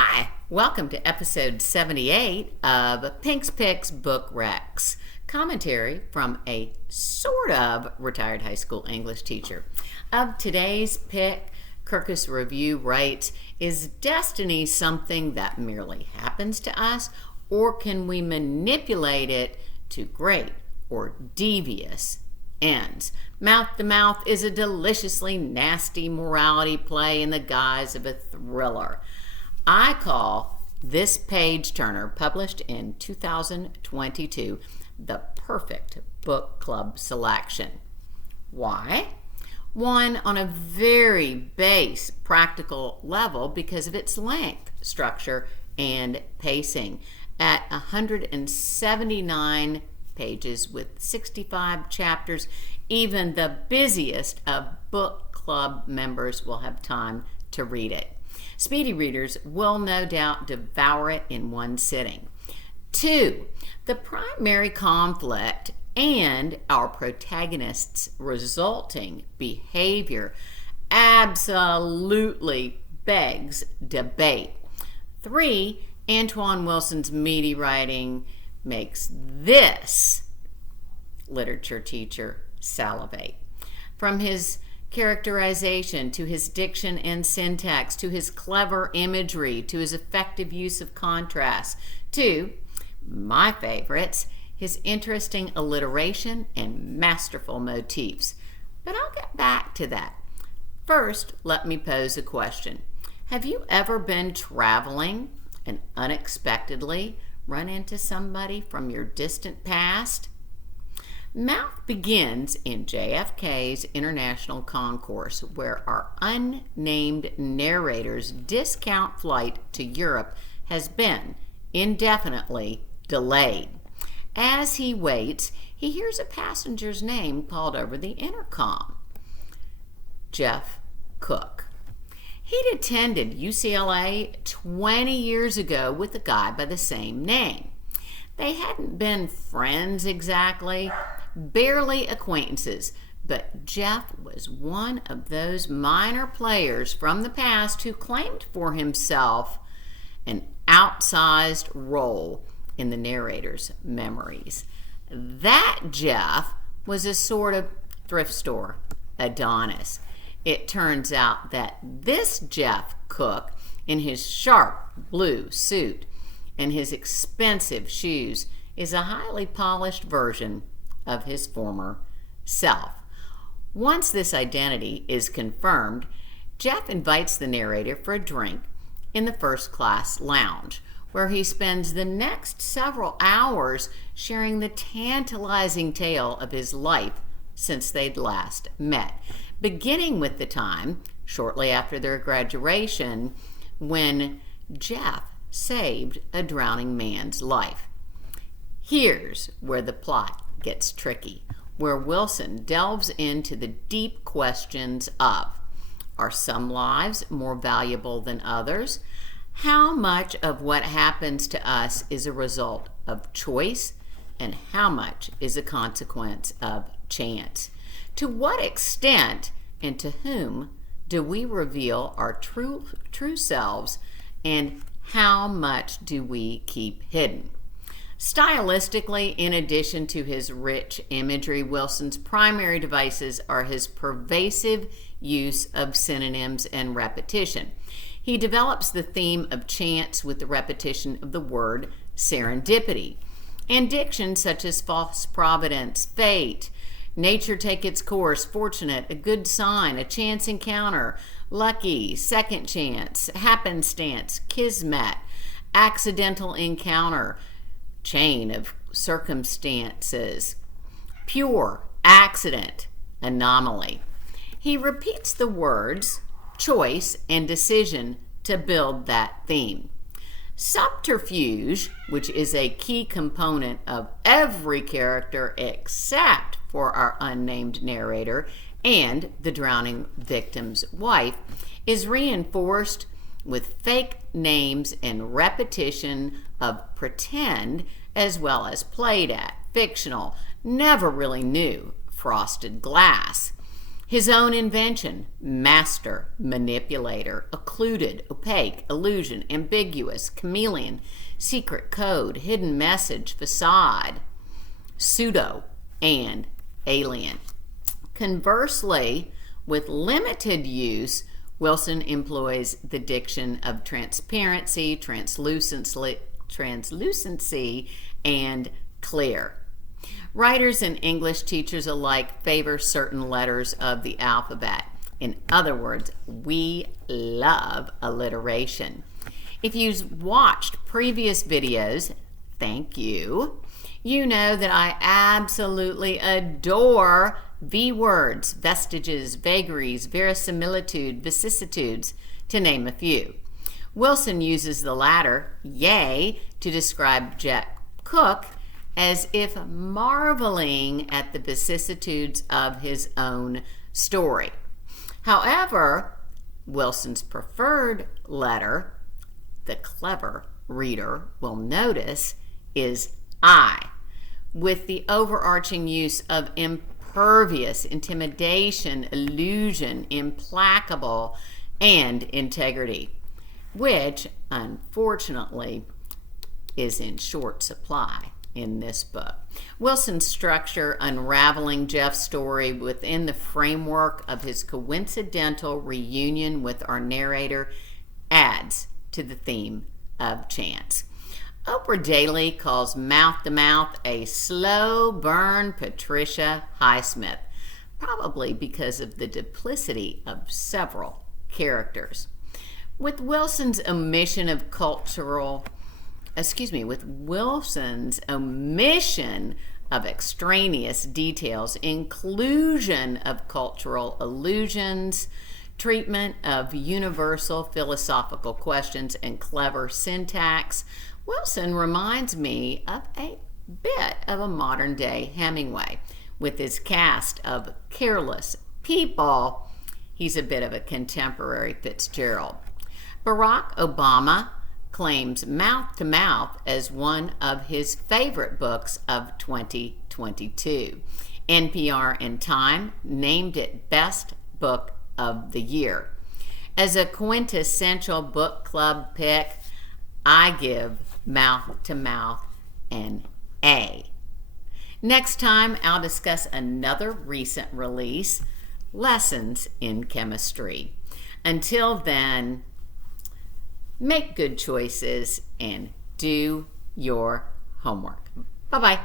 Hi, welcome to episode 78 of Pink's Picks Book Recs, commentary from a sort of retired high school English teacher. Of today's pick, Kirkus Review writes, "Is destiny something that merely happens to us, or can we manipulate it to great or devious ends?" Mouth to Mouth is a deliciously nasty morality play in the guise of a thriller. I call this page-turner, published in 2022, the perfect book club selection. Why? One, on a very base practical level because of its length, structure, and pacing. At 179 pages with 65 chapters, even the busiest of book club members will have time to read it. Speedy readers will no doubt devour it in one sitting. 2, the primary conflict and our protagonist's resulting behavior absolutely begs debate. 3, Antoine Wilson's meaty writing makes this literature teacher salivate. From his characterization, to his diction and syntax, to his clever imagery, to his effective use of contrast, to my favorites, his interesting alliteration and masterful motifs. But I'll get back to that. First, let me pose a question. Have you ever been traveling and unexpectedly run into somebody from your distant past? Mouth begins in JFK's International Concourse, where our unnamed narrator's discount flight to Europe has been indefinitely delayed. As he waits, he hears a passenger's name called over the intercom. Jeff Cook. He'd attended UCLA 20 years ago with a guy by the same name. They hadn't been friends exactly, barely acquaintances, but Jeff was one of those minor players from the past who claimed for himself an outsized role in the narrator's memories. That Jeff was a sort of thrift store Adonis. It turns out that this Jeff Cook, in his sharp blue suit and his expensive shoes, is a highly polished version of his former self. Once this identity is confirmed, Jeff invites the narrator for a drink in the first-class lounge, where he spends the next several hours sharing the tantalizing tale of his life since they'd last met, beginning with the time, shortly after their graduation, when Jeff saved a drowning man's life. Here's where the plot gets tricky, where Wilson delves into the deep questions of: are some lives more valuable than others? How much of what happens to us is a result of choice, and how much is a consequence of chance? To what extent and to whom do we reveal our true selves, and how much do we keep hidden? Stylistically, in addition to his rich imagery, Wilson's primary devices are his pervasive use of synonyms and repetition. He develops the theme of chance with the repetition of the word serendipity, and diction such as false providence, fate, nature take its course, fortunate, a good sign, a chance encounter, lucky, second chance, happenstance, kismet, accidental encounter, chain of circumstances, pure accident, anomaly. He repeats the words choice and decision to build that theme. Subterfuge, which is a key component of every character except for our unnamed narrator and the drowning victim's wife, is reinforced with fake names and repetition of pretend as well as played at, fictional, never really new frosted glass. His own invention: master, manipulator, occluded, opaque, illusion, ambiguous, chameleon, secret code, hidden message, facade, pseudo, and alien. Conversely, with limited use, Wilson employs the diction of transparency, translucency, and clear. Writers and English teachers alike favor certain letters of the alphabet. In other words, we love alliteration. If you've watched previous videos, thank you. You know that I absolutely adore V words, vestiges, vagaries, verisimilitude, vicissitudes, to name a few. Wilson uses the latter, yea, to describe Jack Cook as if marveling at the vicissitudes of his own story. However, Wilson's preferred letter, the clever reader will notice, is I, with the overarching use of impervious, intimidation, illusion, implacable, and integrity, which unfortunately is in short supply in this book. Wilson's structure, unraveling Jeff's story within the framework of his coincidental reunion with our narrator, adds to the theme of chance. Oprah Daily calls Mouth to Mouth a slow burn Patricia Highsmith, probably because of the duplicity of several characters. With Wilson's omission of extraneous details, inclusion of cultural allusions, treatment of universal philosophical questions, and clever syntax, Wilson reminds me of a bit of a modern-day Hemingway. With his cast of careless people, he's a bit of a contemporary Fitzgerald. Barack Obama claims Mouth to Mouth as one of his favorite books of 2022. NPR and Time named it Best Book of the Year. As a quintessential book club pick, I give Mouth to Mouth an A. Next time, I'll discuss another recent release, Lessons in Chemistry. Until then, make good choices and do your homework. Bye-bye.